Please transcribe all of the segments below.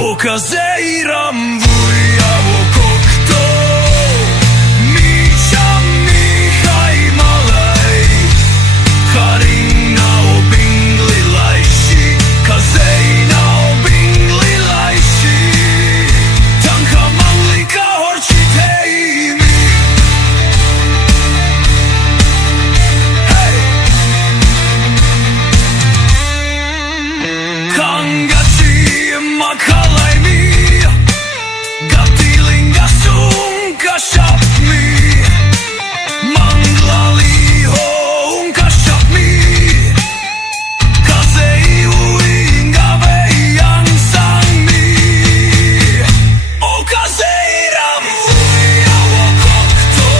Okazeiram vujavu kokto Mičam mihaj malej Harina obingli lajši Kazeina obingli lajši Tanka manglika horčite imi Hej! Kangači makalaj mi Gatilinga sunka šap mi Manglali ho unka šap mi Kazei uinga vejang sang mi Okazeiram ujavo kokto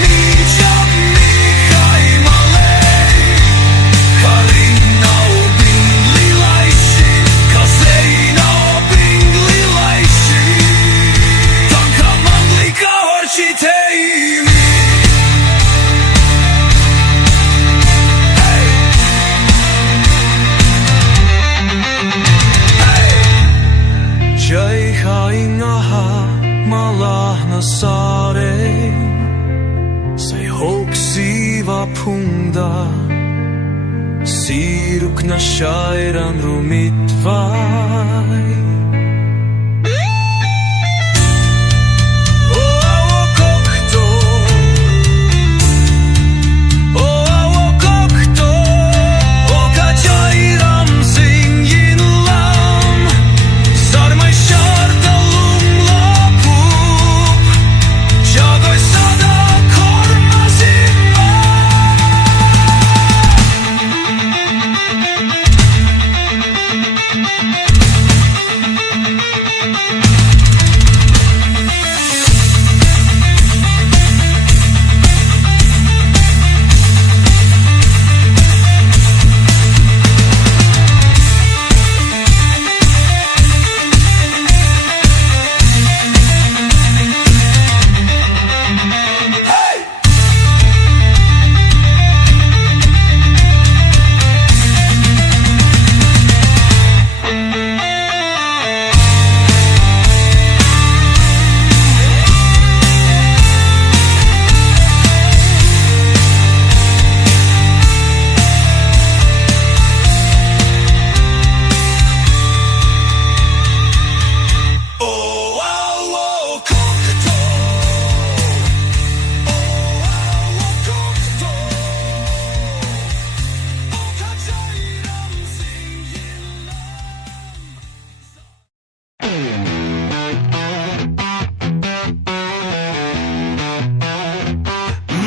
Mičam mihaj malej Harina obingli lajši Kazeina obingli lajši Tanka manglika horčite imi Hej! Hej! Jai haingaha malahna sare Sai hoksiva pungda Siruk na shairan rumitvai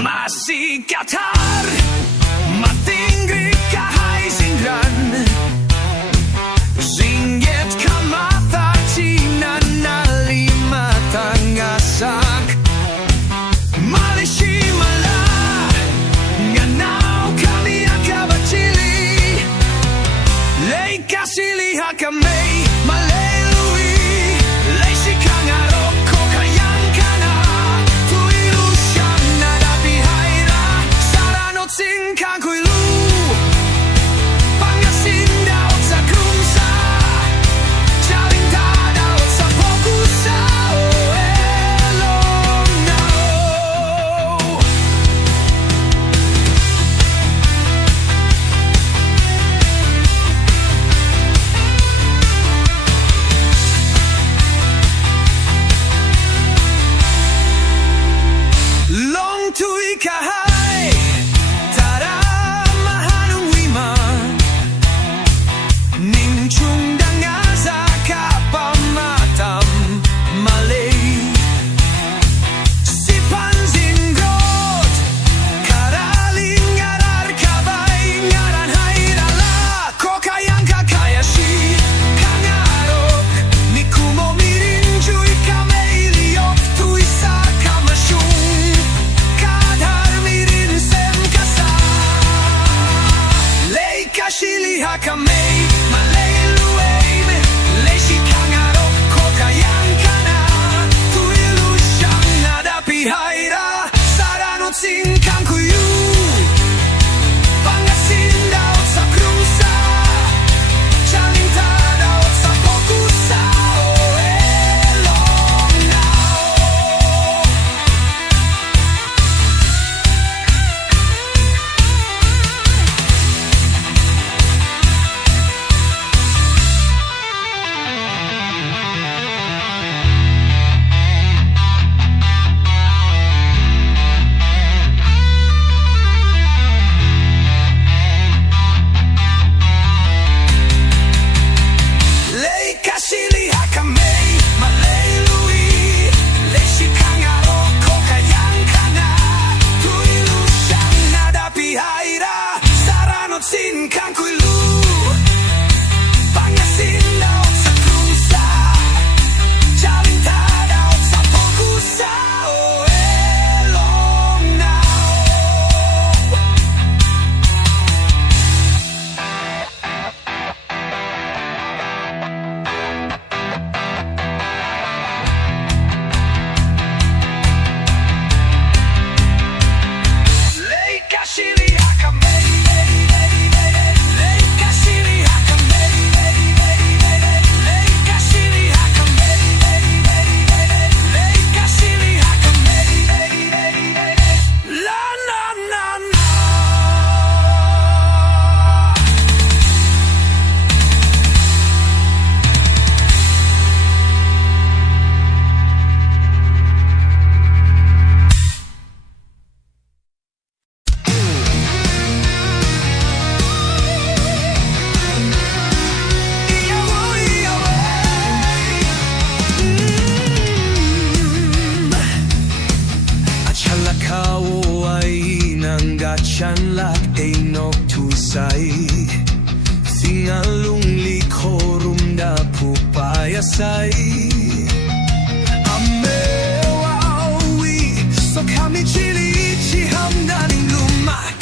Masih Qatar Matingri kahai singran Singet kamata Cina nalima tangasak Malishi malah Nganau kami akabacili Lei kasili hakamei Malelui Lei sikangaroko kayang kana Tangkhul Pangasinda sa krumsa Chalinta daw sa fokusa Elong no ฉันรักไอ้นกทุยใสสิ่งอลุงลีโครุมดาผู้ปายใส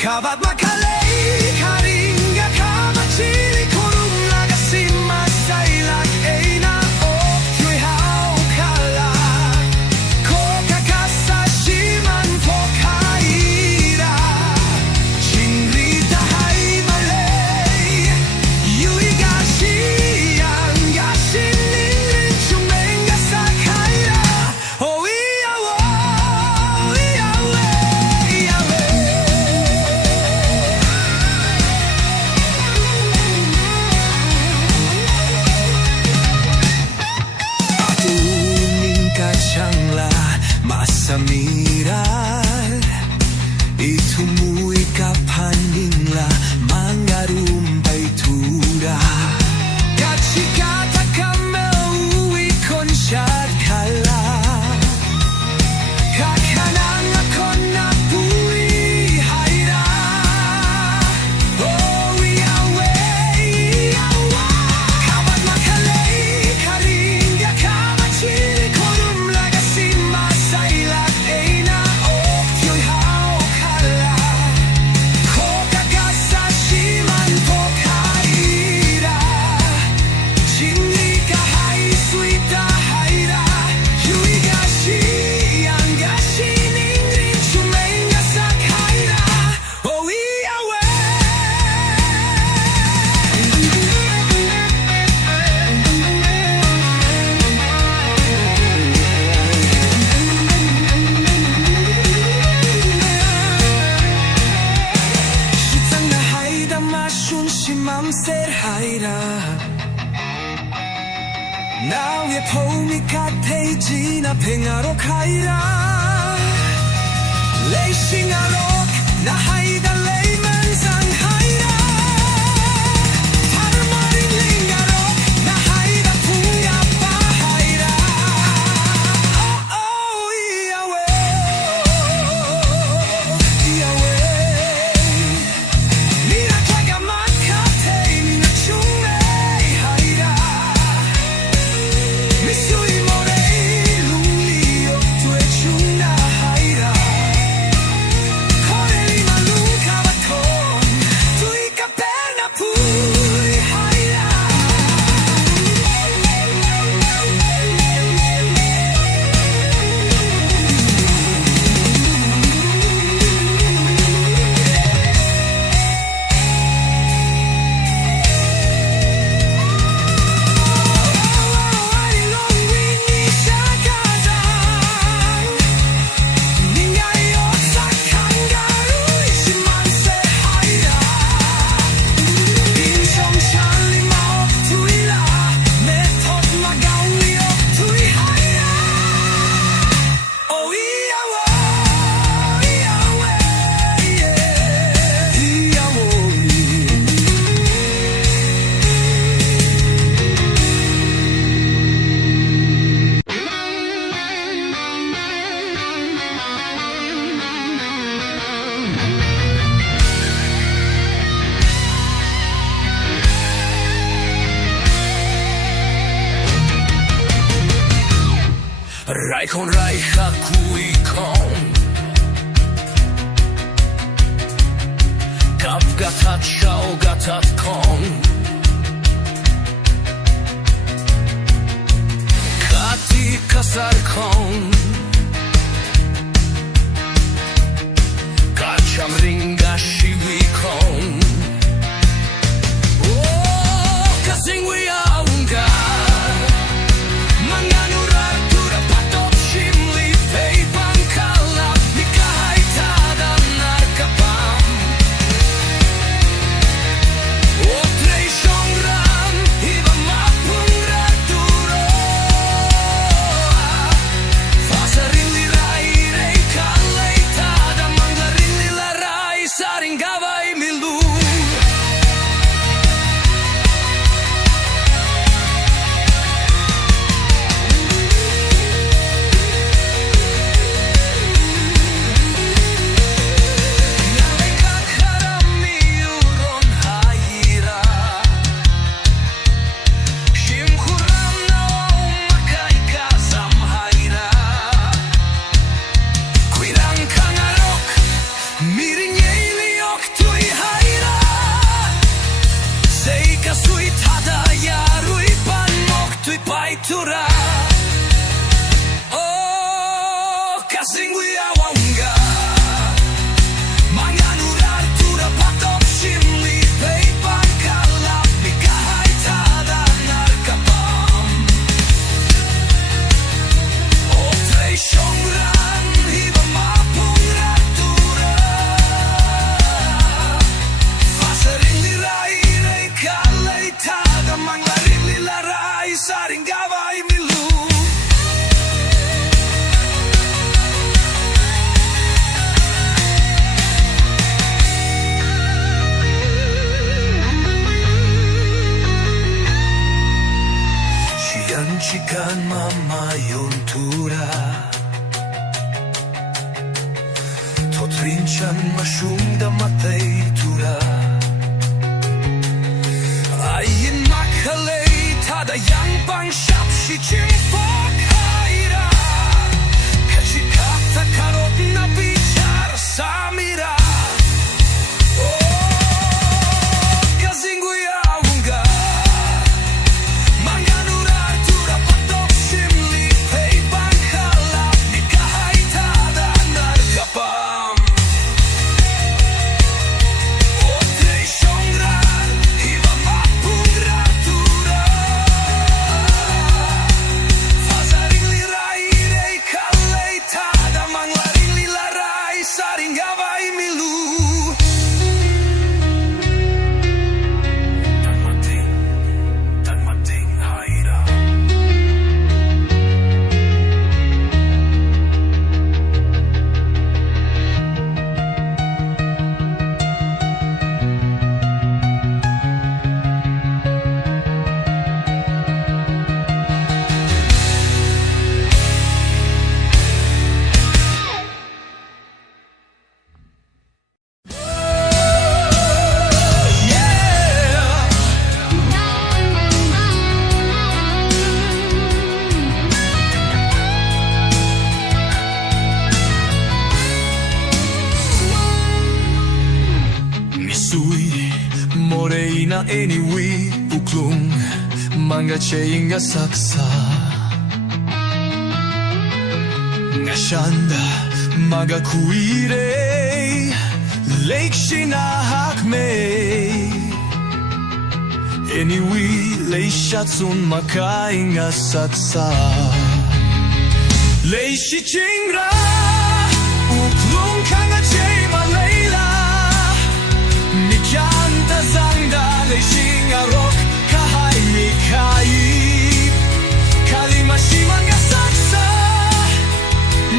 Kabat makalei karinga kamachili korum lagasi masay lag eina ok tui hao kala ko kakasashi man pokaira chinrita hai malay yui gashi yang gashi ningrin chumenga sakaira oh iawo iawe iawe Masamiral itumu'y kapaningla mangarumpay tura Kachikata kamauwi konsyat kala Kakanang ako na buwihayra Oh, iawe, iawa Kabat makalay karinga kamachili korum lagasi masayla Now you pull me cat Gina Pingaro Kaira Lacing a rock, na haida layman's and haira Taramari lingaro, na haida punga pahaira Oh, iawe, iawe Mina kagamat kate, mina chunga haira Misui morei lungli ok tue chuna haira Kore lima lunga baton tui kapena pui haira Rai con rai hakui con Kap gatat shao gatat con Kati kasar con Kacham ringa shiwi con Oh, kasing we aunga Manganurar patop shimli peipan kala Nikahaitada narkapam Otrei shongran Iba mapung raduro Janjikan mama yontura Totrincan masyumda matay tura Ayin makalay tada yang bang shap shi ching fok haira Kachikata karot na bichar samira Morena anyway uklong mga chaying saksa nga shanda mga kuire lake shinahak me anyway lay shatsun makaing saksa lay shi chingra uklong kanga chay malayla Nikanta zangda leishing arok kahai mikai Kalimashi manga saksa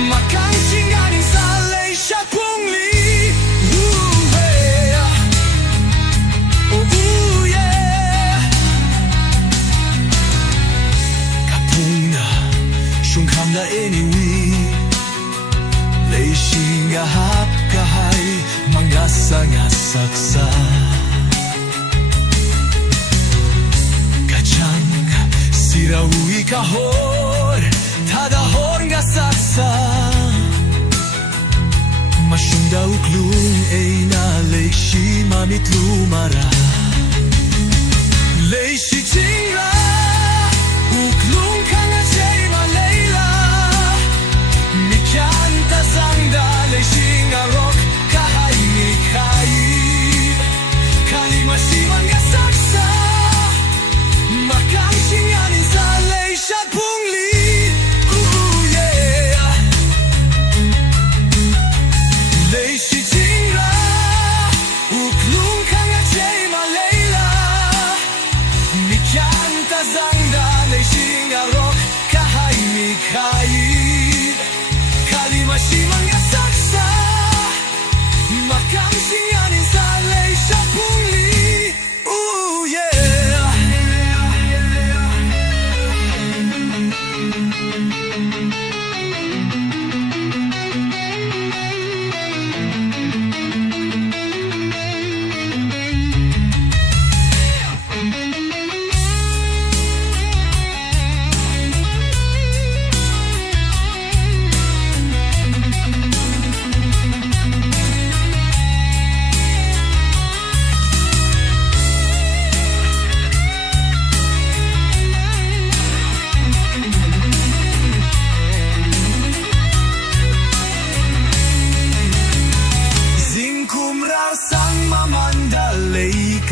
Makang singani sa leisha pungli yeah. Oh yeah Kapungna shungkamda anyway Leishing ahap kahai mga saksa Kachang sirawi kahor Tadahor nga saksa Masyunda uklong ay na leishi mamit lumara Leishi chingra Uklong ka nga chay malayla Mikanta zangda leishi nga rock Kahai mikai Kalimashi manga saksa Makang singanin sa leisha pungli yeah Leishi chingra Uklong ka nga chay malayla Mikanta zangda leishi nga rock Kahai mikai Kalimashi manga saksa Makang singanin sa leisha pungli yeah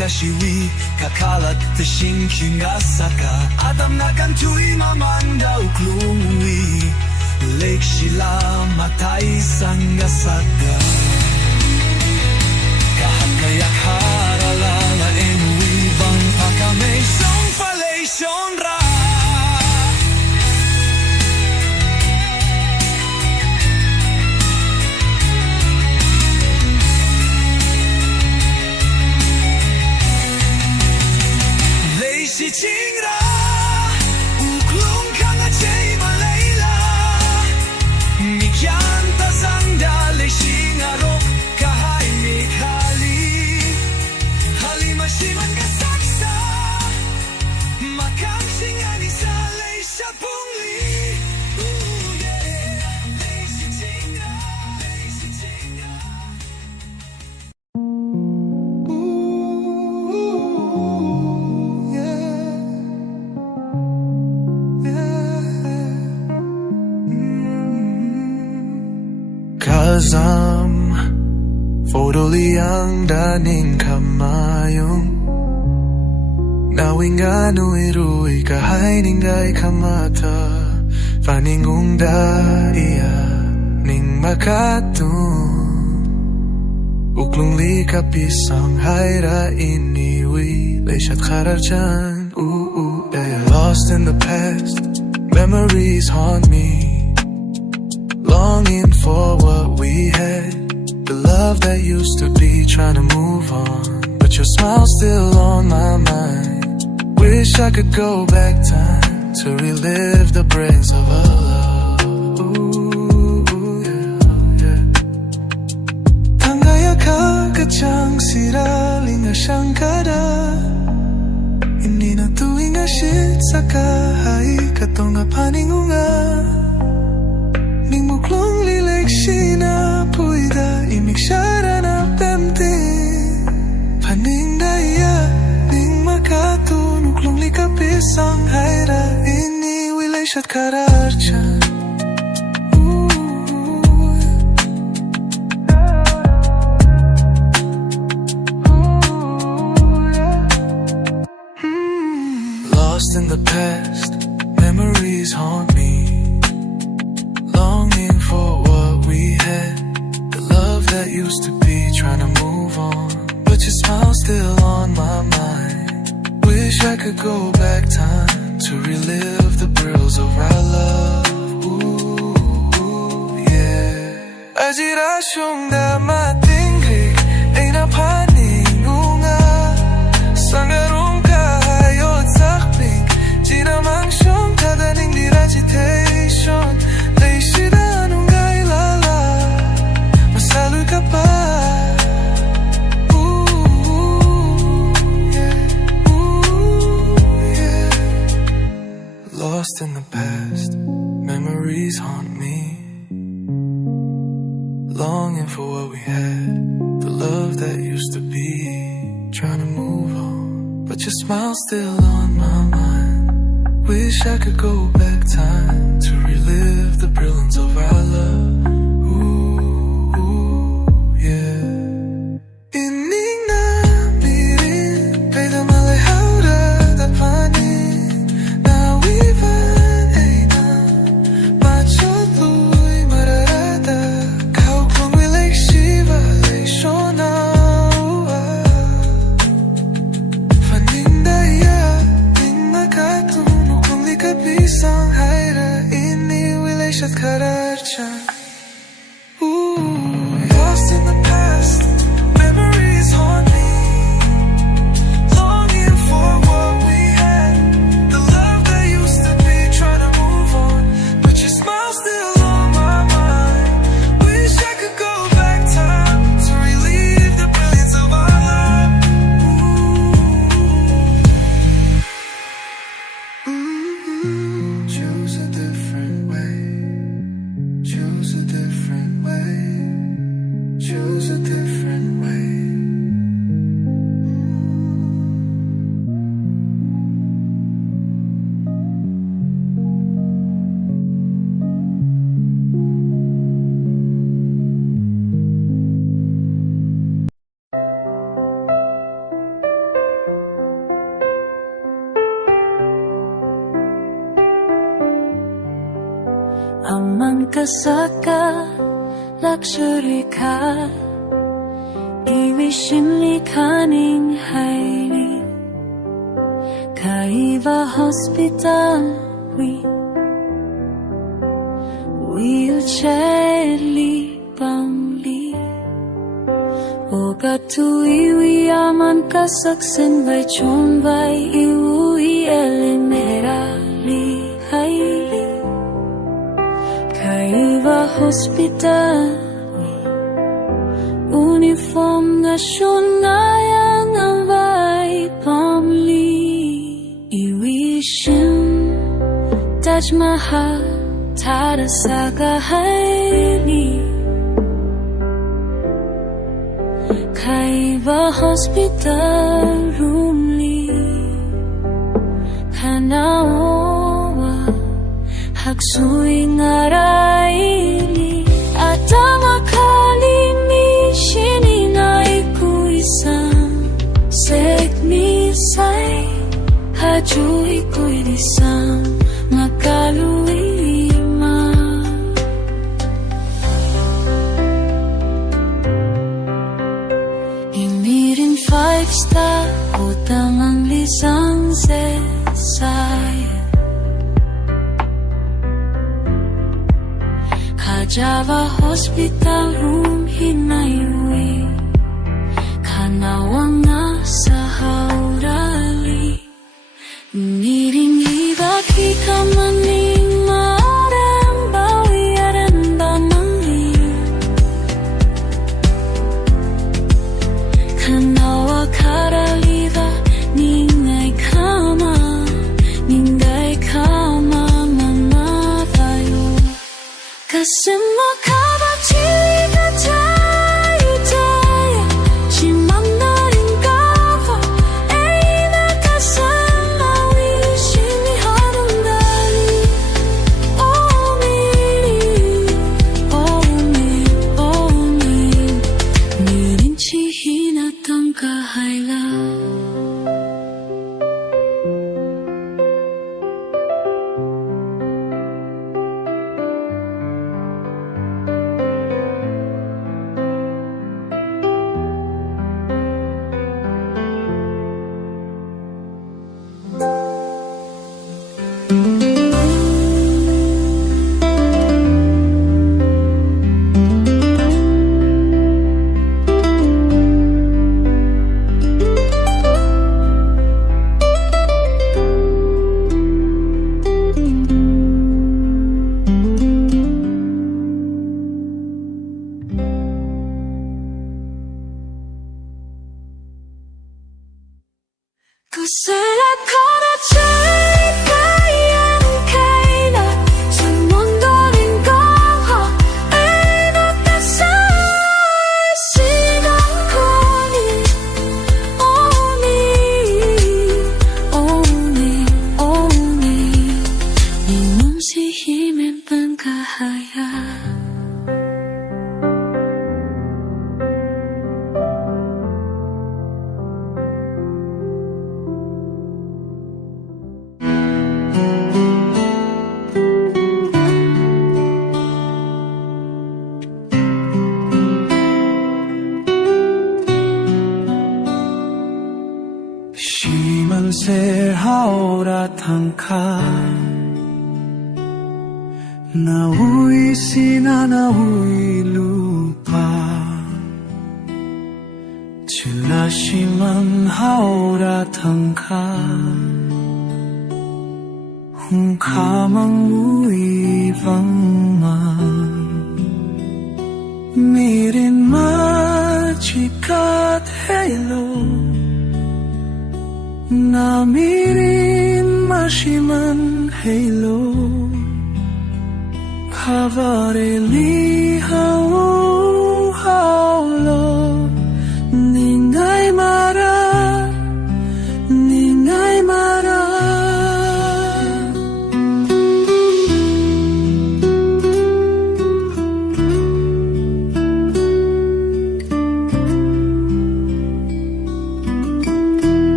Kashiwi kakalat tashing chingasaka Adam nakan tui mamanda uklungwi Lake shila matay sangasaka Kahagayak haralala enwi bang pakamay song palation ra Chingra azam Fodoliang daning kamayong Nawinganu irui kahay ningay kamata Faningung da iya ning makatun Uklong likapisang hayra iniwi Leishat khararjan yeah. Lost in the past, memories haunt me Longing for what we had The love that used to be, trying to move on But your smile's still on my mind Wish I could go back time To relive the brilliance of our love yeah. Tanggaya ka kachang siraling asyang kada Hindi na tuwing asyit sa kahay Katong paningunga Ning muklong lileksi na puida Imik syara na pemti Paning daya Ning makatun Uklong likapisang hayra Ini wilay syat kararcha Lost in the past Memories haunt me Longing for what we had The love that used to be Trying to move on But your smile's still on my mind Wish I could go back time To relive the thrills of our love yeah Ajirasyong damatingrik Ay napaningunga Sangarong kahayot sakping Jinamangsyong kadaning diragitation Leishida anong gailala Masaluy ka pa yeah. Lost in the past Memories haunt me Longing for what we had The love that used to be Trying to move on But your smile's still on my mind Wish I could go back time To relive the brilliance of our love yeah Ining na mirin Kay da malay haura da panin Nawivan ay na Machaluy mararada Kau kung wilik shiva lay shona Fanindaya Ning makatun Ukong likapisang hayra Ini wilay syat kararcha Lost in the past Memories haunt me Longing for what we had The love that used to be Trying to move on But your smile's still on my mind Wish I could go back time To relive the brilliance of our love Choose a different way Choose a different way Choose a different way Aman ka saka luxury ka Iwishin likaning haili Kaiva hospital wheelchair li bangli Oga tu iwi aman ka saksen vai chon vai iwi elimera li haili Kaiva hospital Uniform nasyonal ang vai pamli Iwishin Taj Mahal Tada sa kahaili Kaiva hospital room li Kanawa Hagsuing araili Atama ka isang makalulima. Inirin 5-star utang ang lisang sesay. Kajava hospital room hinayui. Kanawang nasa haurali. Niring ibaki ka maning maarang bawiaran ba mangli. Kanawa karaliva ningay kama mamatayo. Kasi mo kabachili ka tayo tayo. Chimam na rin kava. Ay nakasama wishini harang dali. Oh me nirin chihinatang kahayla. Kusala ko na kayang kaila sa mundo rin ko. Ay nakasay sigang ko ni. Minum si himen pangkahaya. Simanse haura tangkhul naui sina naui lupa. Chila siman haura tangkhul hung kamang ui vangman. Mirin majikat hello. Namirin mashiman halo. Kavareli haulo. Ningay mara.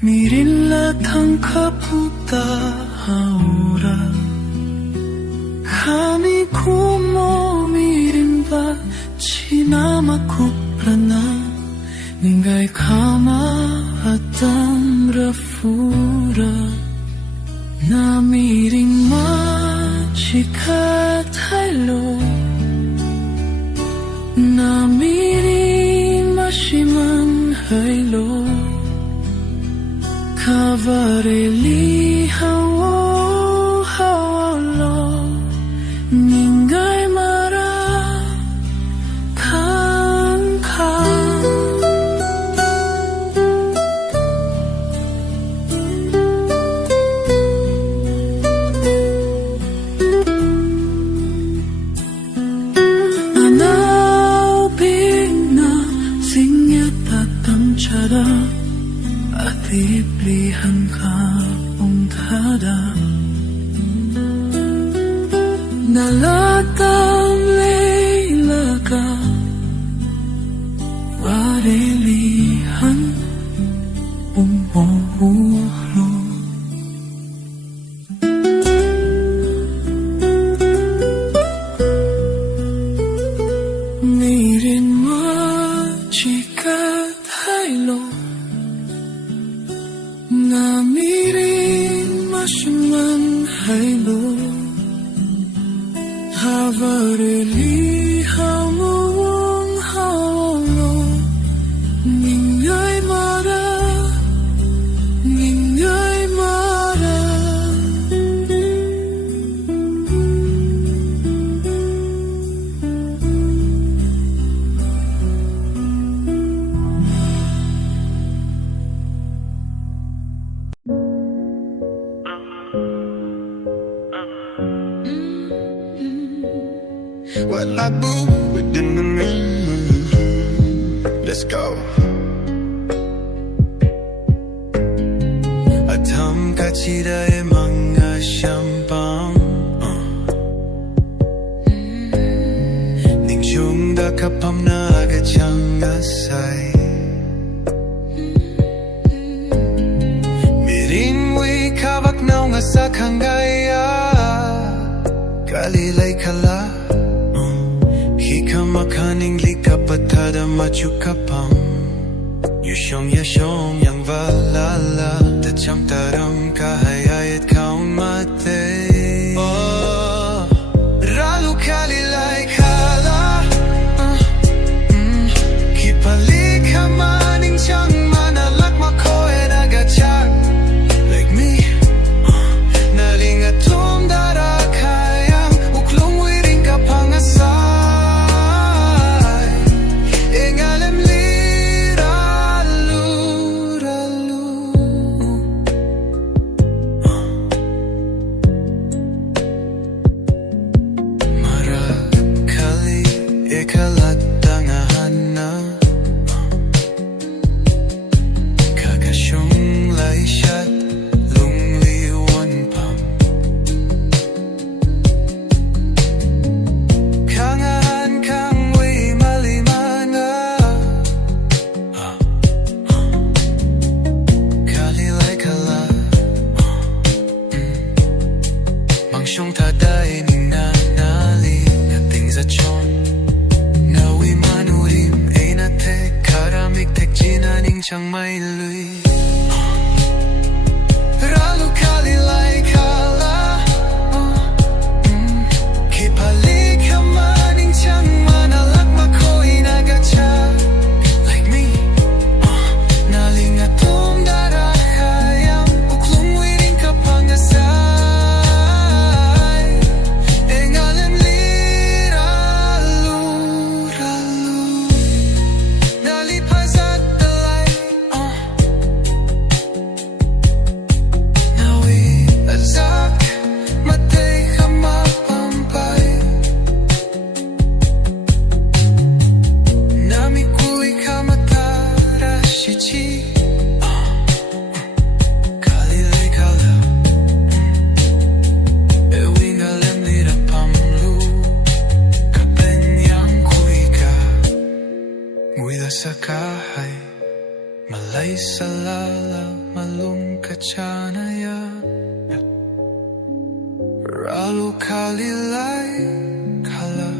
Mirilla tangkaputa haura. Kami kumo mirimba chinama kuprana. Ningay kama atam rafura. Namiring machikat halo. Namiring mashiman halo. Kavareli hawalo. Ningay mara kangka. Anaw bigna singyat chada atiplihan ka umtada Nalatang layla ka Warilihan umuhulo Nirin mo chikat haylo Namirin masyaman haylo Havarili hamung hawalo Ningay mara Ningay mara Well, I do it in the mood. Let's go. Atam kachirae mga syampang Ningchung da kapam na agachang asay Miring wi kawak naw nga sa kanggaya Kalilay kala Hikamakaning likapatada machukapang Yushong yashong yang valala Tacham taram kahayayat kaun mate Oh Ralu kalilay kala Kipalik hamaning chang manalak makoe nagachak Like me Nalingatum darakayang Uklong wiring kapangasay Chẳng may lùi Ralu kalilay kala Kipalik hamaning chang manalak makoy nagachak Like me Nalingatum darakayang Uklong wiring kapangasay Engalem liralu ralu Nalipazat sa kahay Malay sa lala malung kachanaya Ralu kalilay kala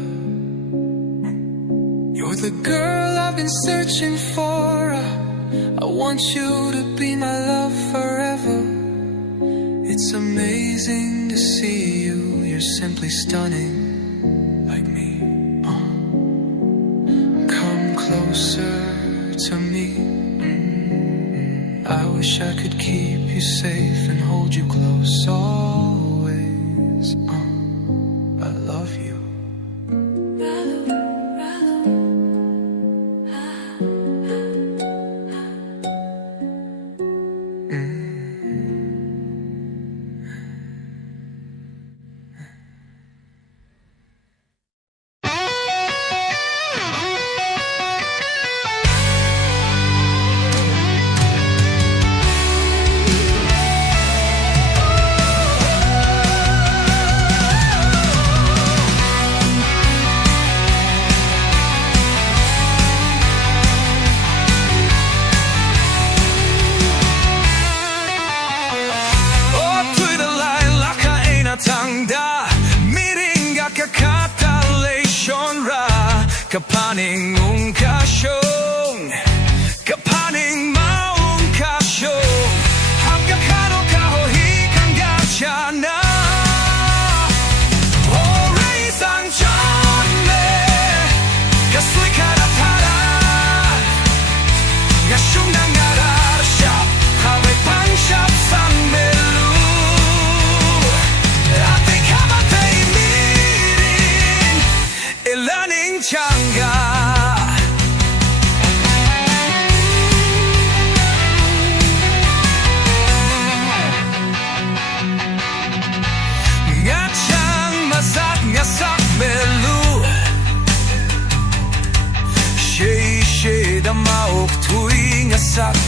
You're the girl I've been searching for I want you to be my love forever It's amazing to see you You're simply stunning Like me Closer to me I wish I could keep you safe and hold you close always I love you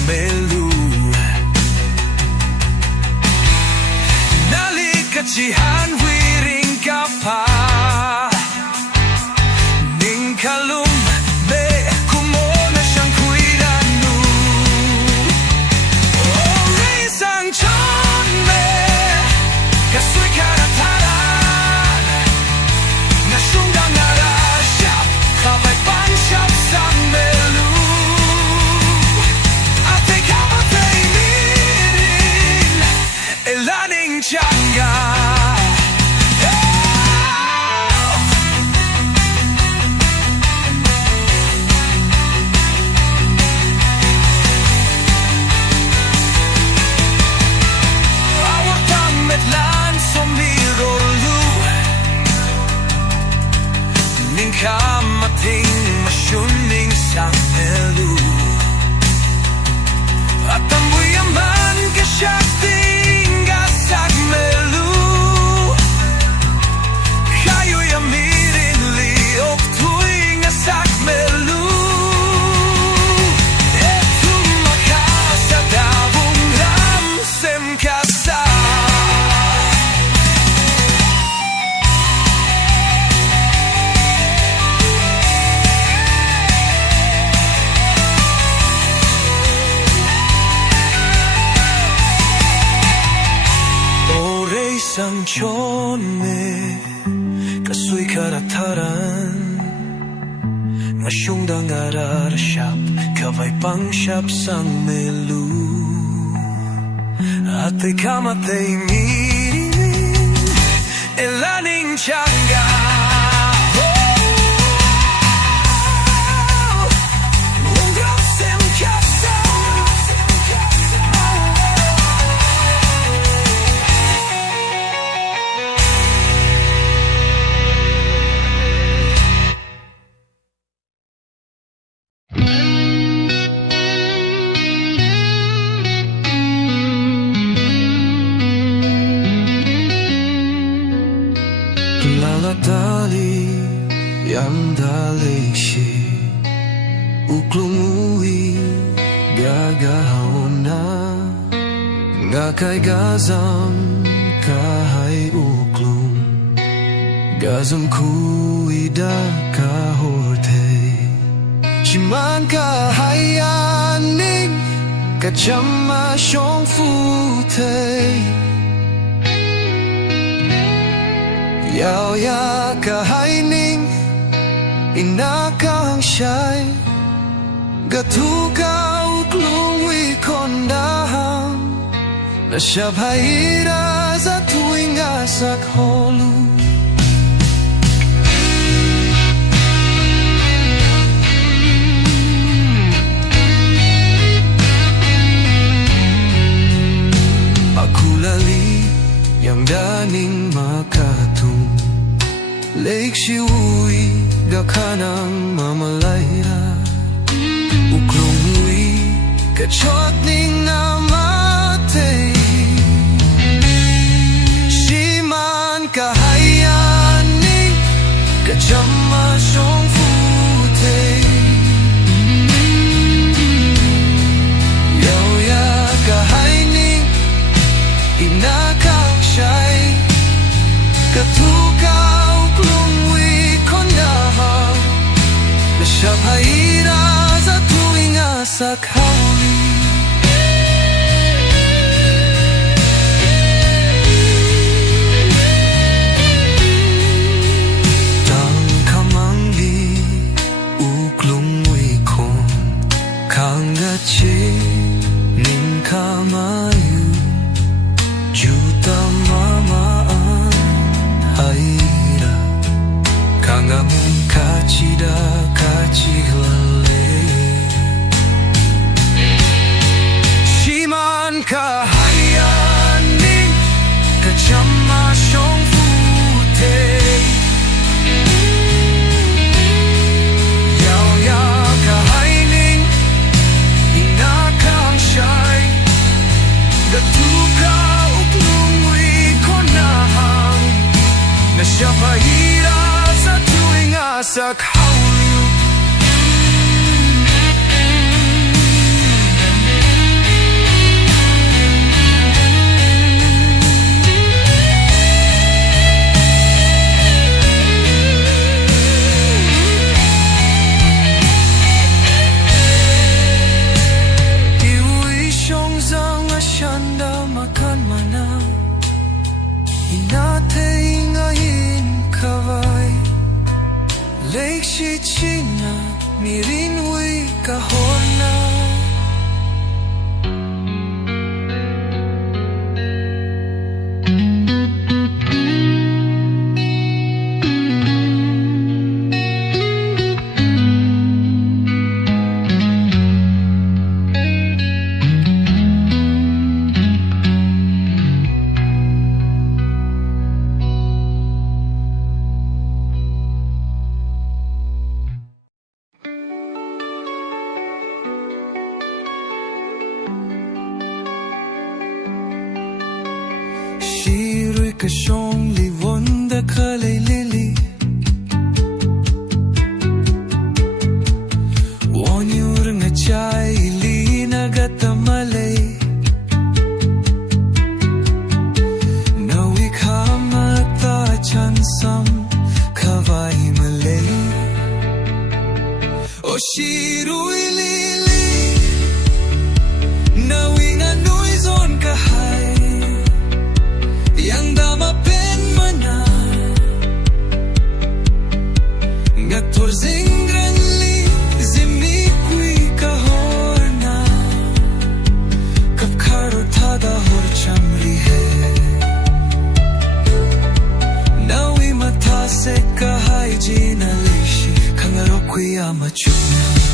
melu Nalikachihan wiring kapa Ning kalum be kumona siyang kuidanu Ori sang chon me Kasoy karataran Nasyundang narashap Kapay pansyap sang melu Ate kapatay mirin Elaning changa Kamating masyuning sa melu At amoy yaman kasyakting gasag melu Kayo'y amirin liok tuwing asak melu Eto makasadabong ramsem kasa Sang chon me kasoy karataran Ngasyong dangarar siyap Kavay pang siyap sang melu At ay kamatay ngirin Elaning tiyangga Lalatali yang daliksi Uklungui gagahon na Ngakay gazam kahai uklung Gazam kui da kahorte Chiman kahayaning Kachama syong futay Yao ya kahaining inakang siya'y Gatugaw klungwi kondahang Na siya bahira sa tuwing asak holu Akulali yang daning makatung Lake siwi gakanang mamalaya Uklungwi kachot ning namatay Siman kahayaning kachama syong futay Yaw ya kahaining inakang siya'y Katugaw klungwi kondahang Na siya bahira sa tuwing asak hawli Tangkamanggi uklungwi kong Kanggachi ning kamayu Juta mamaan haira Kangamon kachida kachiglale Siman kahayaning Kachama syong futay Yaw ya kahaining Inakang siya'y Gatugaw klungwi konahang Na siya bahira sa tuwing asak hawli chichina Nirinwi kahona Shirui ka shong li vonda kalay lili Wanyur nga chay li nagatamalay Nawi kamata chansam kawai malay O shirui lili Nawi nga nuizon kahay Yang dama pen mana Ngator zingran li Zimi kui kahorna Kap karo tada hor chamri hai Nawi mata se kahai jina lishi Kangaro kui ama chupna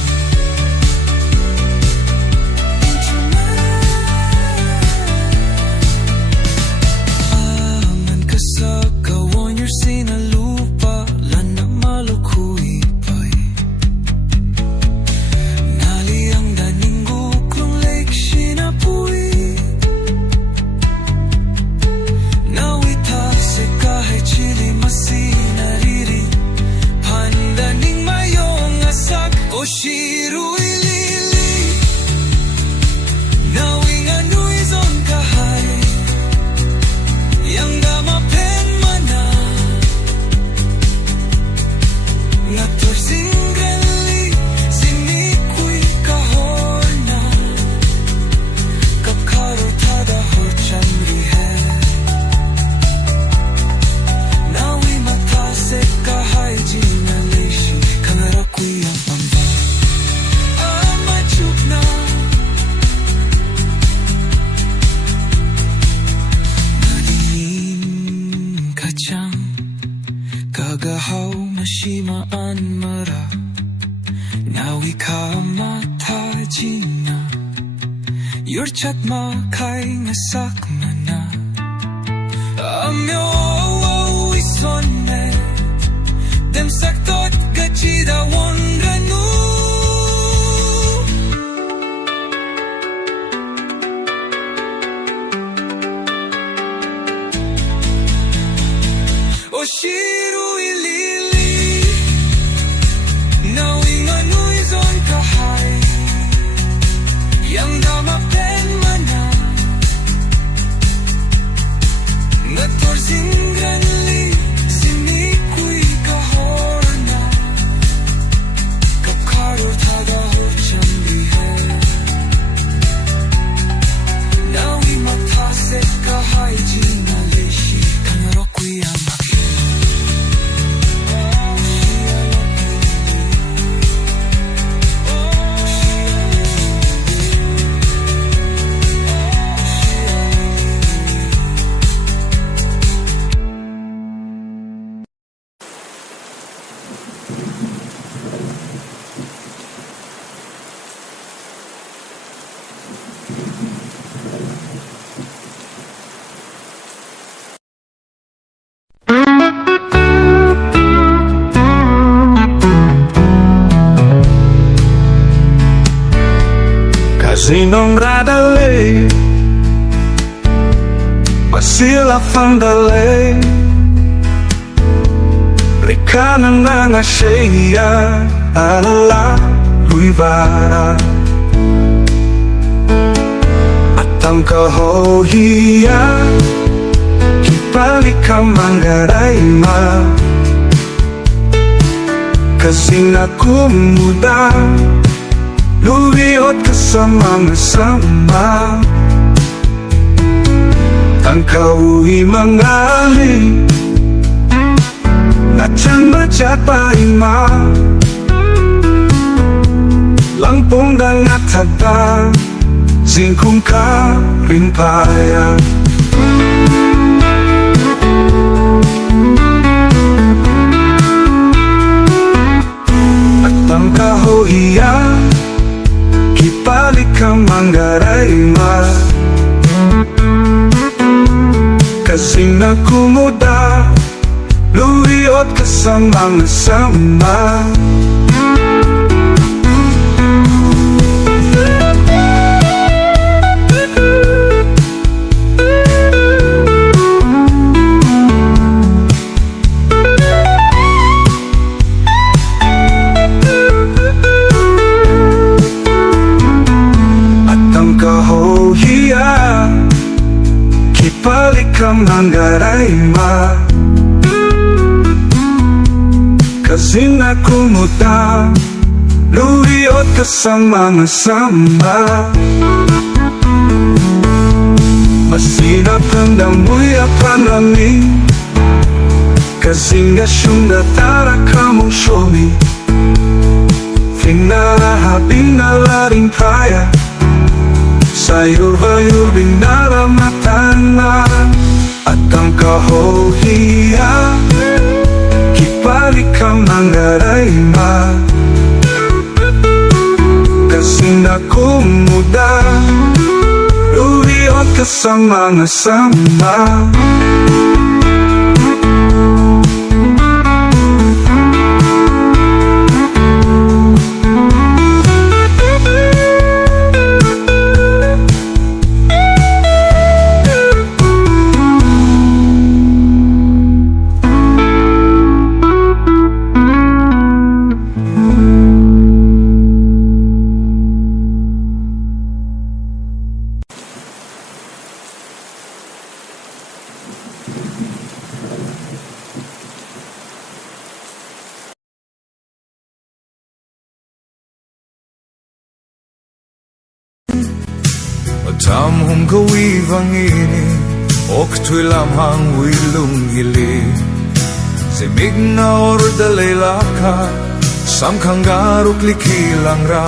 Kagahaw mashimaan mara Nawi ka matajina Yurchat makay ngasak mana Amyo isone Dem saktot gachida wondranu Oshiru ilili Knowing anu is on kahai Yang dama pen mana Ngator zingran li Sini kui kahorna Kap karo tada hor chambi hai Nawi magta se kahai jina lishi Kangaro kui ama Sinong radale Masila fandale Rekanan nga siya Alala luivara At ang kahohiya Kipalik ka manggaray ma Kasing ako muda Luwiot ka sa mga sama Ang kauwi mangali Natyan madyat pa ima Langpong dangat hagdan Singkong ka rin paya At ang kahoiya Kipalik kang manggarayma Kasing nakumuda Luwiot ka sa mga sama At ang kahohiya Kipalik ka manggarayma Kasi nakumuta Luwiot ka sa mga sama Masinap ang damoy at panangin Kasi nga siyong natara ka mong syomi Finarahabing nalaring kaya Sayur-bayur binaramatan na At ang kahohiya Kipalik kang manggarayma Kasi nakumuda Luwiot ka sa mga sama Tamhong gawivang ini Ok tuy lamang wilung hili Simig na ordalay laka Samkang garuk likilang ra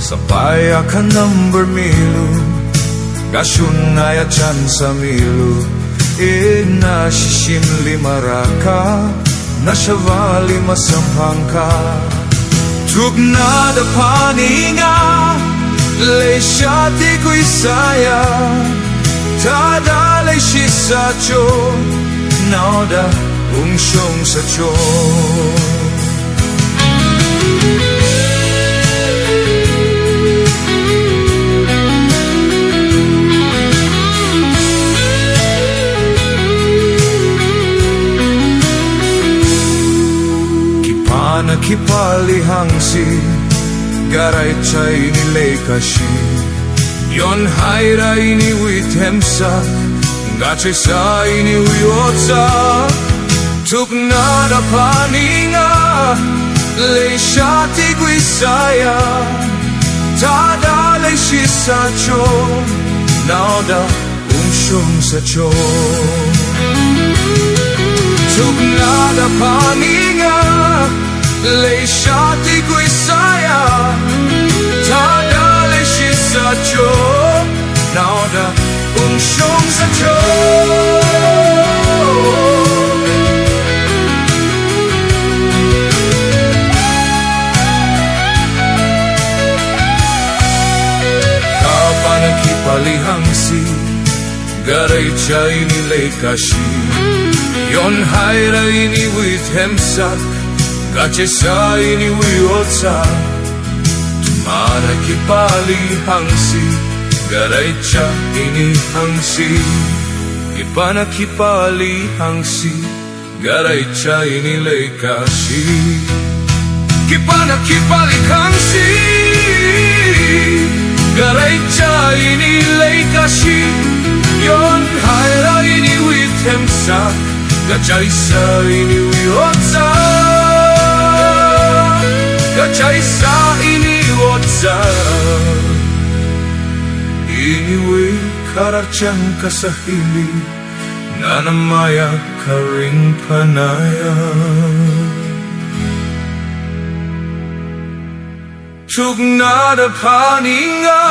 Sapaya ka number milu Gasyun na yachan sa milu Ina shishim limaraka Nasyavali masampang ka Tugnada paninga Leishati ko'y saya Tadalay si sa cho Nauda ungsyong sa cho Kipana kipalihang si Garay chay nilay kashi Yon hayra ini witemsa Gachay sa ini uyotsa Tuknada paninga Leishati guisaya Tadalay si sa cho Nauda ungsyong sa cho Tuknada paninga Leishati guisaya Tadalay si sa cho Nauda ungsyong sa cho Kapan nakipalihang si Garay chay nilay kashi Yon hayra ini with hemsak Gachay sa ini uyotsa Tumara kipalihang si Garay chay ini hangsi Ipana kipalihang si Garay chay nilay kashi Kipana kipalihang si Garay chay nilay kashi Yon hayra ini with hemsak Gachay sa ini uyotsa Gachay sa ini uyotsa Iniwi kararcang kasahili Nanamaya karing panaya ทุกนาดพานิงา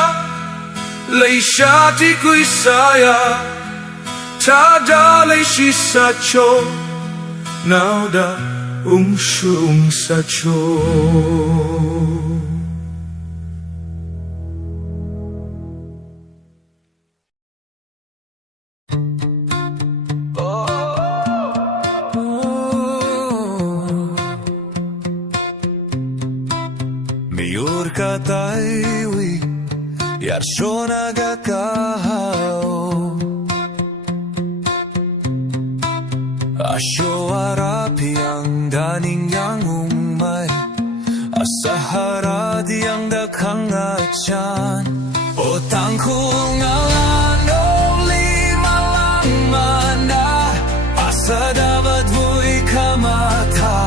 เลยชาติกุยสายาถ้าดาเลยชิสัจโชนาดาชุงสัจโชMiur kataiwi yar shona gakao Asho arapi ang daning yang umay Asahara di ang dakhang atyan O tangkhul AI lima lang mana Asa dapat vui kamata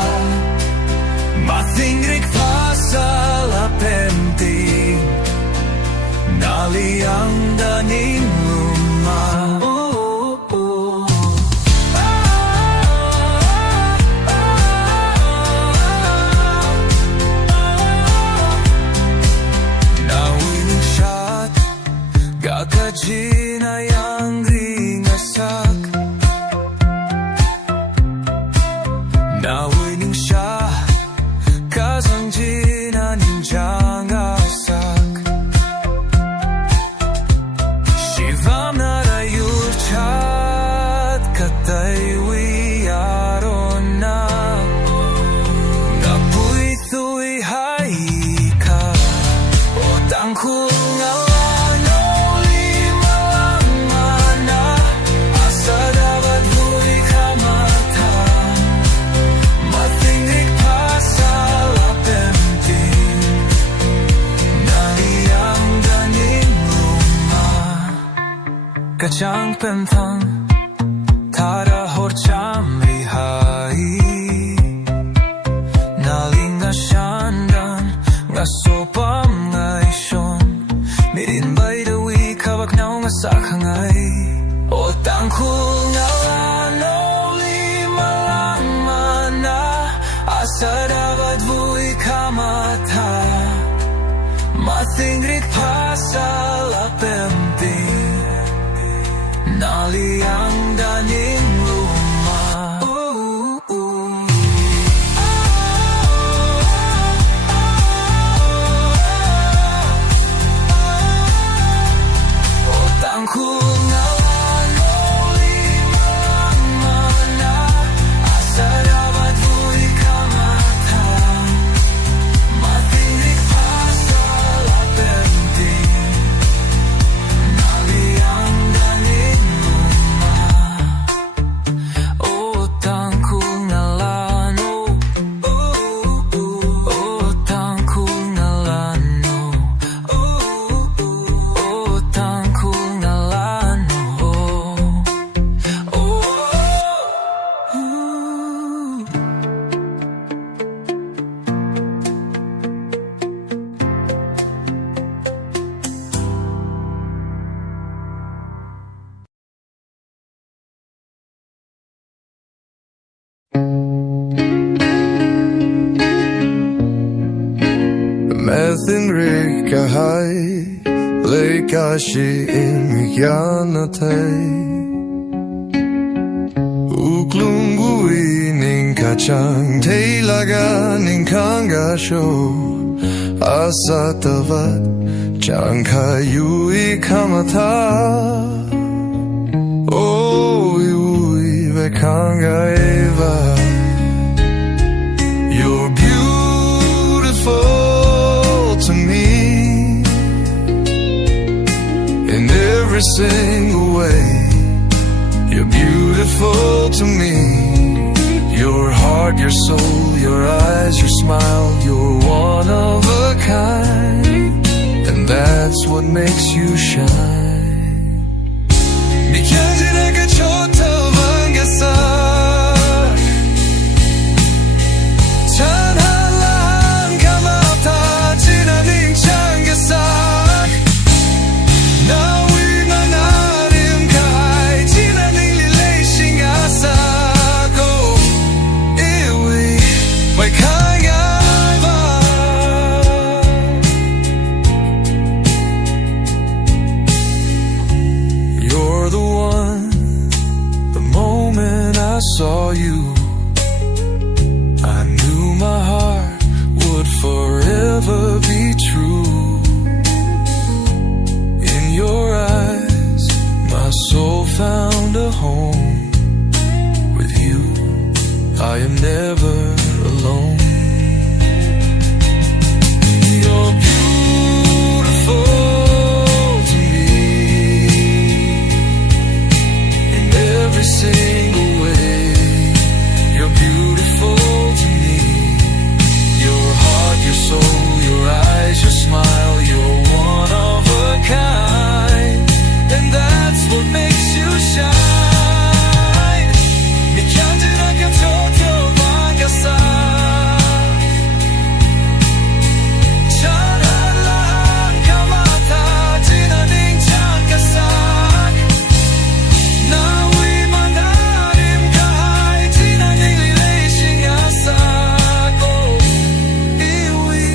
Matingrik pa sa penting Nali ang daning luma Nawiling siyat Gagajin ay ang ringasak Nawiling siya Kasangjin ninjangasak Shivam narayurchat kataywi arona Napuithui haika O tangkhul AI lima lang mana Asa dapat vui kamata Matingrik pa sa Kachang pentang Tara horcham rihai Naling nga syandan Nga sopam nga isyon Mirin bay dawi kawak naw nga sakhangay O tangkhul AI lima lang mana Asa dapat vui kamata Matingrik pa sa lapemping Nali ang daning luma O tangkhul AI lima lang mana Asa dapat vui kamata Matingrik pa sa lapemping Nali ang daning Mäthingrik kahai Leikashi imikyanatay Uklungui ning kachang Teilaga ning kangasho Asatavat Changkayui kamata Oi vekangaeva You're beautiful to me in every single way. You're beautiful to me. Your heart, your soul, your eyes, your smile. You're one of a kind, and that's what makes you shine. 느껴지는 좋다만 갔어. you. I knew my heart would forever be true. In your eyes, my soul found a home. With you, I am never alone. You're beautiful to me in every single way. You're beautiful to me. Your heart, your soul, your eyes, your smile. You're one of a kind, and that's what makes you shine. 믿겨지는 곁 만gas아. Charalan kamata jinaning changasak. Nawi manarim kahai jinaning lileishing asak. Oh, iwi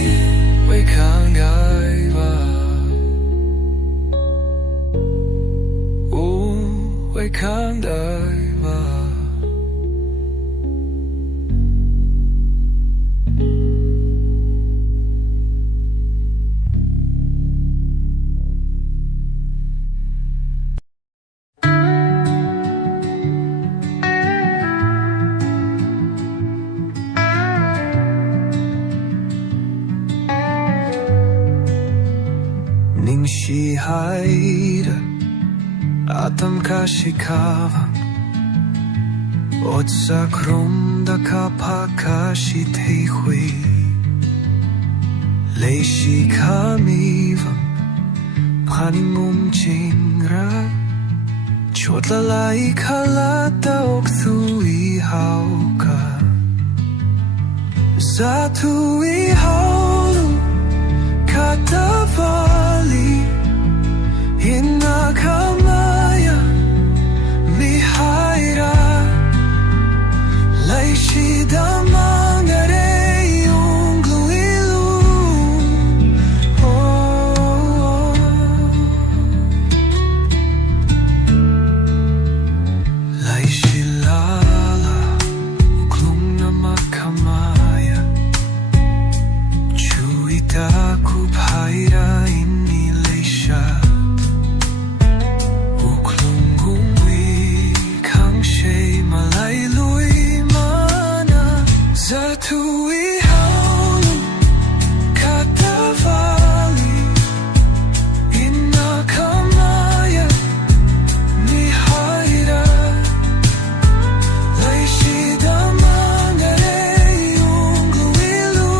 wekangaiva. Oh, wekangaiva. Ningshihaida atam kashikavam otsa krumda kapakashi tehui leishi kamivam paningum chingra chotlalai kalata okthui hauka zatui haulu katavali inakamaya mihaira laishida mangare ungluilu. Laishilala uklungna makamaya chuita kubhaira inni leisha. Zatui haulu katavali inakamaya mihaira laishida mangare ungluilu.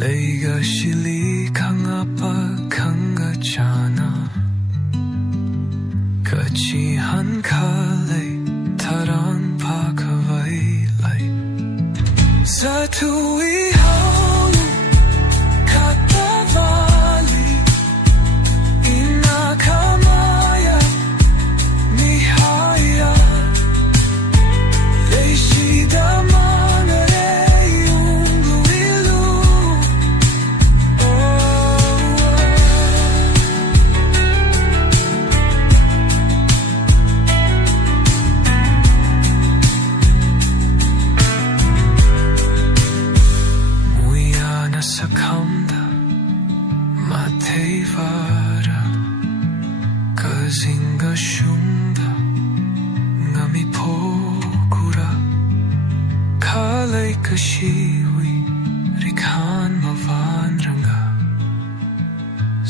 Leiga shili kangapa kangachana kachihan kale taran pakavailai zatui haulu katavali inakamaya mihaira leishida mangare ungluilu. Sakamda matevara kazinga shunda ngami pokura kalay kashiwi rikhan mavanranga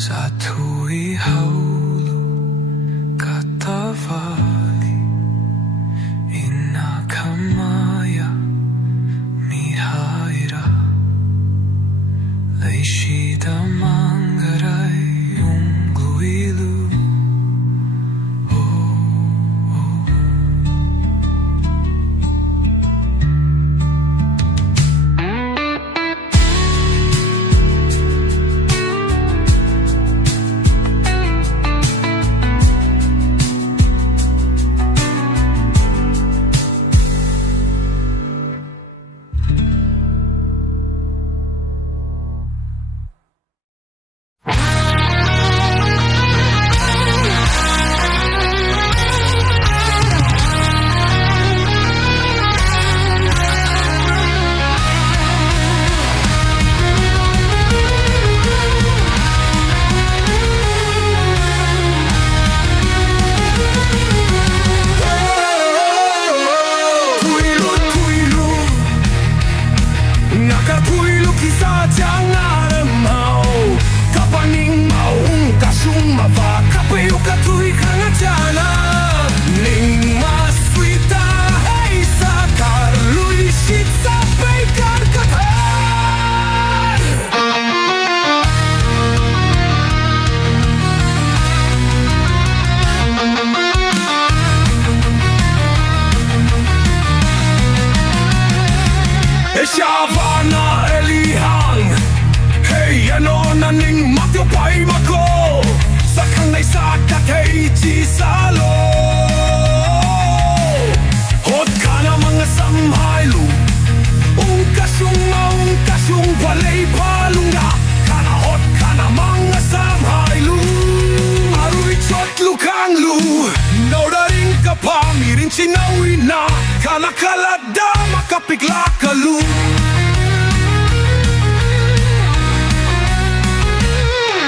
zatui haulu katavali inakamaya mihaira laishida mangarai ungluilu. kisah jangan mau kapaning mau kasung mava kapayo katui kanga jana ning maswita hey sakar luisit sampai karkatan Shavana Elihang Hey ano naning matyo pay mako Sakang nay sakat hey chisalo Hot ka na mga samhaylo Ungkasyong walay palunga Kana hot ka na mga samhaylo Aruy chot lukang lu Naudaring ka pa mirin sinawi na Kana kalada makapigla ka lu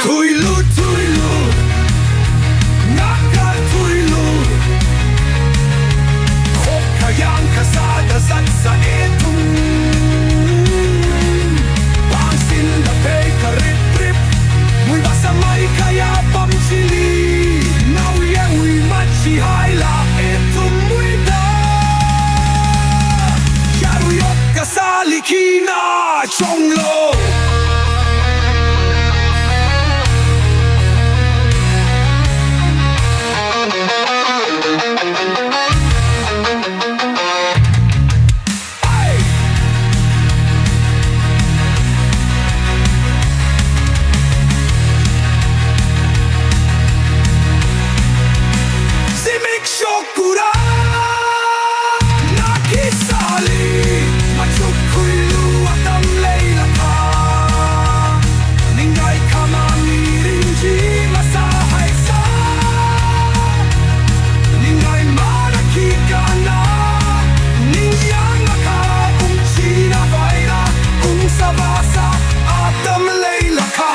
Tuylu Nakal tuylu Hokayang kasada sa etum Pangsin da pay karip-rip Muy basa may kaya pamsili Nauyang uy machi hayla etum muy da Yaruyot kasalikina chonglo Shokura nakisali machukuyu atam leilaka ningay kamamirinji masahay sa ningay marakikana ningyang nakaumchina vaira kung sabasa atam leilaka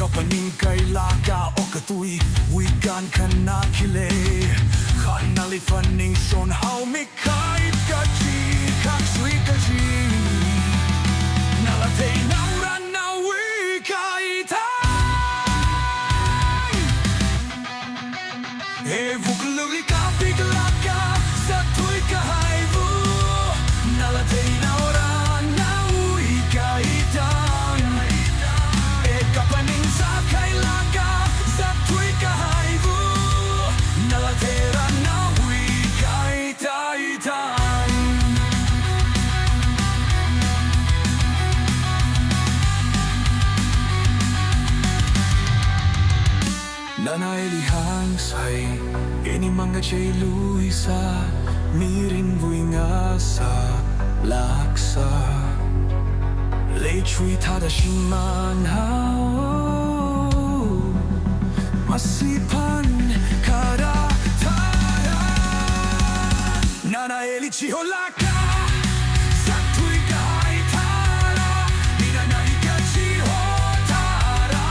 Kapaningkay laka o katui wikan kanakile Kanalifaning son how mikait kachi kaksui kachi Nalatay nauran na wikaitan Evukluli kapik laka sa tuy kahayvu Nalatay nauran na wikaitan Kapaning sa kailaka sa tuy kahayvu Nalatera na wikaitan Nanailihang say Ini mga chay luisa Mirin vui nga sa laksa Lei chui tada shiman hao Masipan kara tara Nana eli chiholaka Sa tui kai tara Nina naika chihotara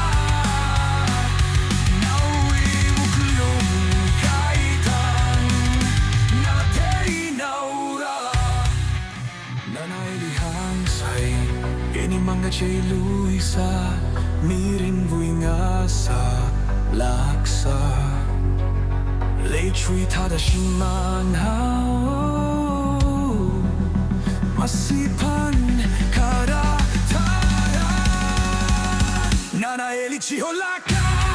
Naui wuklum kaitan Natei naura Nana eli hangsay Ini mga chay luisa Mirin vui nga sa laksa Lei chui tada shiman hao Masipan kara tara Nana eli chiholaka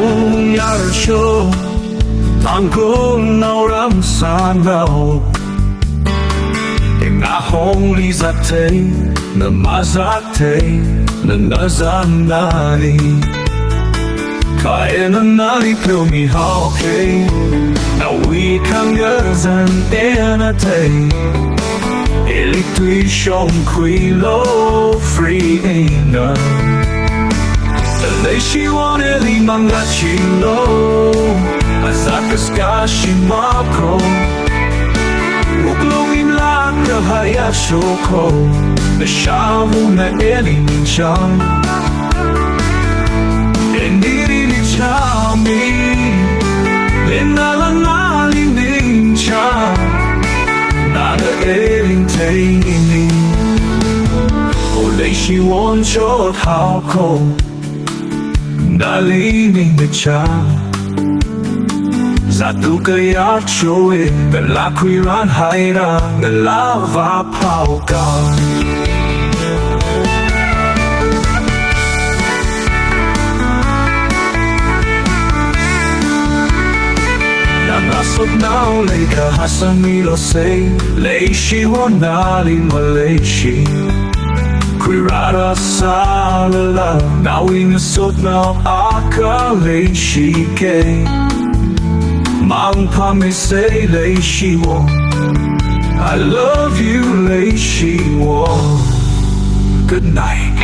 Tangkhul yarcho Tangkhul nauram sanao Nga hongli zate Na mazate Na nazanani Kaya na nari pil mi hawke Na we kan gazan enate Ilik tui shong kui lo free ain't Leishi wane li manga chilo Azaka skashi mako Uklong imlak na hayashoko Na shamu na elinchang Eniri ni chami Lenalanali ninchang Nada elintayini O leishi wan chot hako Nalining na cha Zatu kaya choe Bela kuiran haira Nalava pauka Nangasot na uleka hasamilo say Leishi wanalin maleishi Kuirara salala Nawing asot na akaleishi ke Mang pamisay leishi wo I love you leishi wo Good night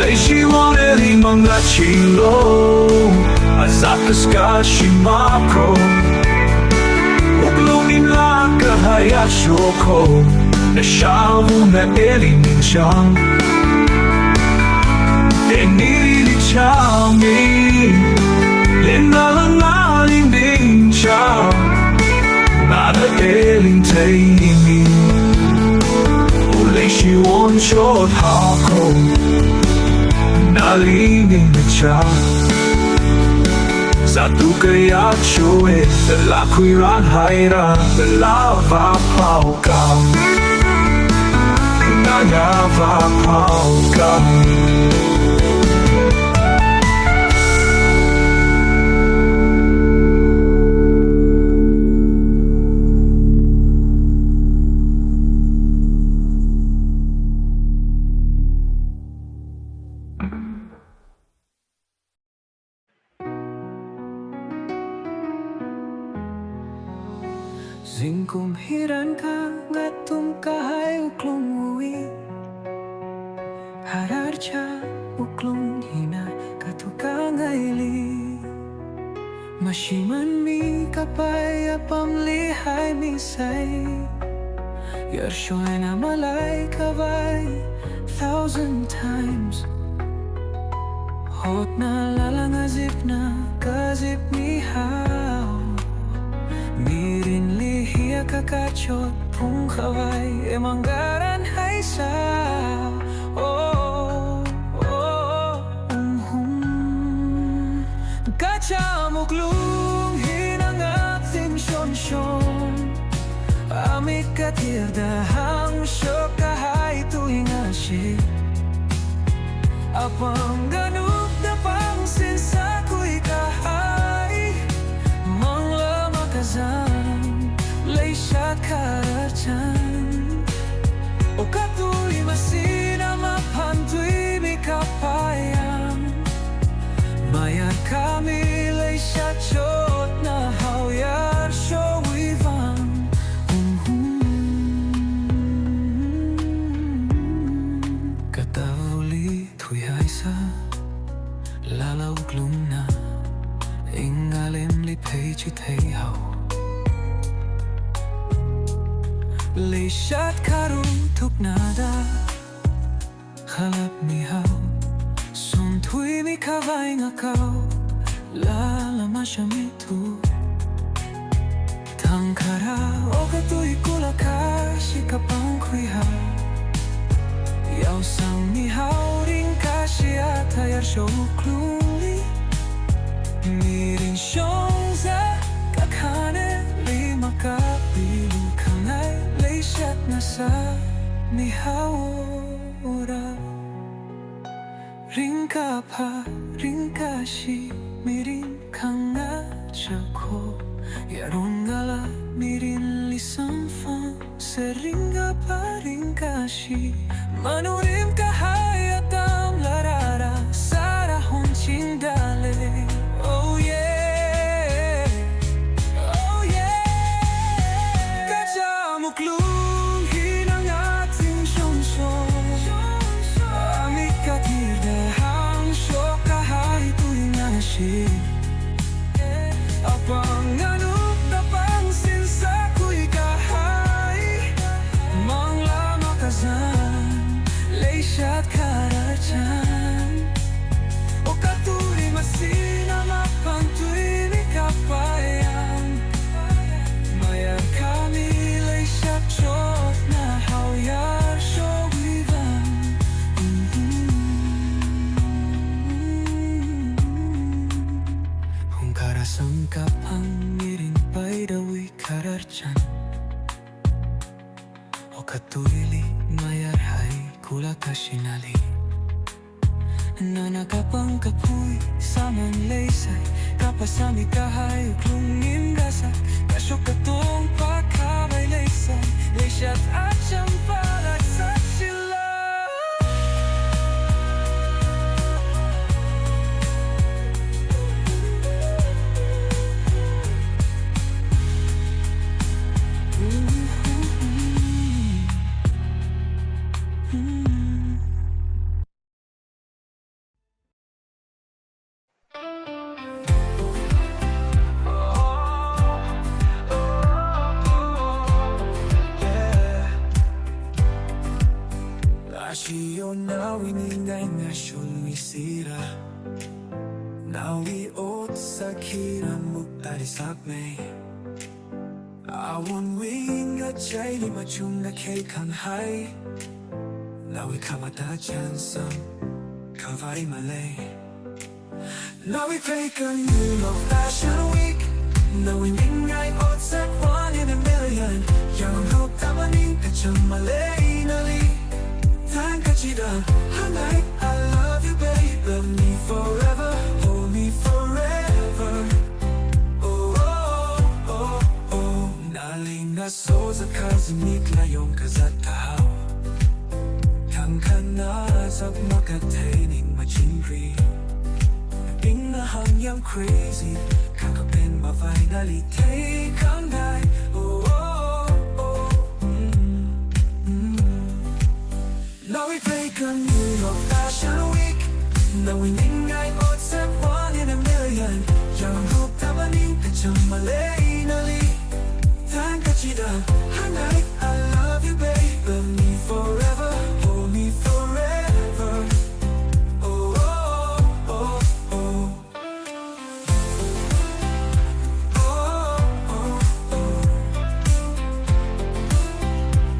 Leishi wo neli mga chilo Azaka skashi makro Uklongin la kahayashoko Na shamu na elinchang Eniri ni chami Lenalangaling ninchang Nada elintayini Uleishi wan chot hako Nalining na chang Zatu kaya choe Bela kuiran haira Bela va pauka Nanya va pauka Zingkum hiran ka ngatum kahay uklong uwi Hararcha uklong hina katuka ngaili Mashiman mi kapay apam lihay misay Yershoy na malay kaway 1,000 times Hot na lalangazip na kazip ni how Mirin lihiya kakachot pung kaway Emanggaran hay sa Kachamuklung hinangap tim shon Amit katir dahang syok kahay tuwing asik Apang ganuk na pangsin sa kuy kahay Mangla makazan Leishat karachan O katuy masina mapantuy mikapayang Mayat kami leishat chot na hawyar showivan Katawli tuyay sa lalauglong na Ingalim lipay chitay haw Leishat karutuk nada Khalap ni haw Sun tui mi kaway ngakaw Lalama siya mitu Tangkara o katuy kulakashi kapang kuiha Yaw sang mi haw ring kashi atayar shokluli Miring shong za kakane lima kapilu Kangay leishat nasa 미하오라 링가파 링가시 미린 강나자고 야롱갈라 미린 리samfang seringapa ringkashi manurim kahayatam larara sarahon chindale oh yeah oh yeah kajamuklung hinang ating syonsong amik katirdahan syokahai tuingashi apang anup tapang sinsa kuy kahay mangla makazan leisyat karachan o katuri masina mapantuy ni kapayan mayar kami leisyat chot na hawyar shogivan Hungkara sangkapang mirin paidawi kararchan O katuli mayar hai kula kasinali Nanakapang kapuy saman leysay Kapasami kahay uklungin gasa Kasyok katong pakabay leysay Leisyat at siyang palag sa sila Siyo nawi ningay nasyon misira Nawi ot sakira muktari sakme Awon wing at jay ni machung na kay kang hai Nawi kamata chansam kavari malay Nawi fake a new love fashion week Nawi ningay ot sak one in a million Yang hope tamaning kachang malay nali Tangkhul AI, I love you babe Love me forever, hold me forever Oh, oh, oh, oh Naling na so sa kazimik layong kazatahaw Tangkhul na sa makataining machingri Naging nahangyang crazy Kakapin ma finally take ang night Oh, oh, oh, Now we take a new York Fashion Week Now we ningay ot set one in a million Yang hoop tabaning kachang malay nali Tangkhul AI, I love you babe Love me forever, hold me forever Oh, oh, oh, oh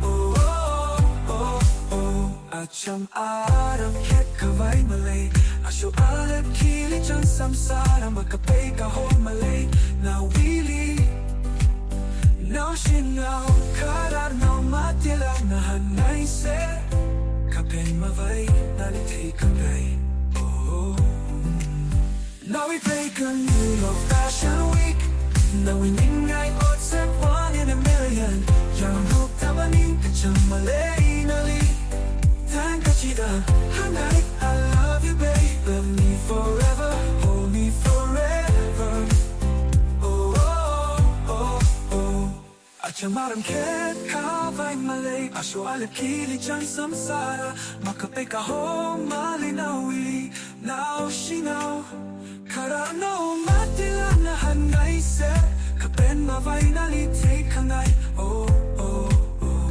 Oh, oh, oh Acham aram ket kawai malay Asyo alep kili chan samsara Makapay kahon malay Now really Now she now Karar now matilaw na hanay se Kapen mavay Nalitay kagay Oh Now we take a new love fashion week Now we ningay ot set one in a million Yang hoop tabaning kachang malay nali Tangkhul AI, I love you babe Love me forever, hold me forever Oh, oh, oh, oh Acham aram ket kaway malay Asyo alep kili chan samsara Makapay kahong malinaw ili Now she now Karano matila na hanay se Kapen mavay nalitay kangay Oh, oh, oh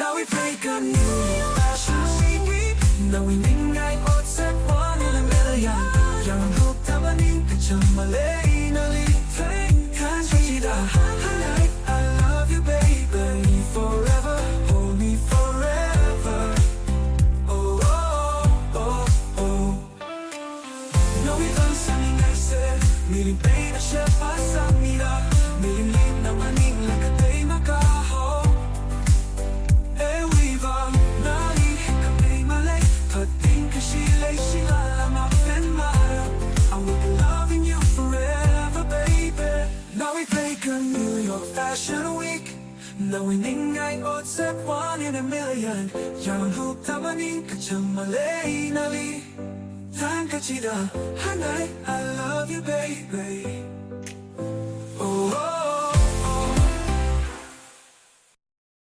Now we break a new fashion week Now we ningay ot set one in a million Yang hoop tabaning kachang malay nali Tangkhul AI, I love you babe Love me forever, hold me forever Oh, oh, oh, oh No we don't sing I said Milim pay na siya pasamira Milim lim na maning lakatay makaho I would set one in a million Young hoop tamanin kachamalay nali Tangkhul AI I love you baby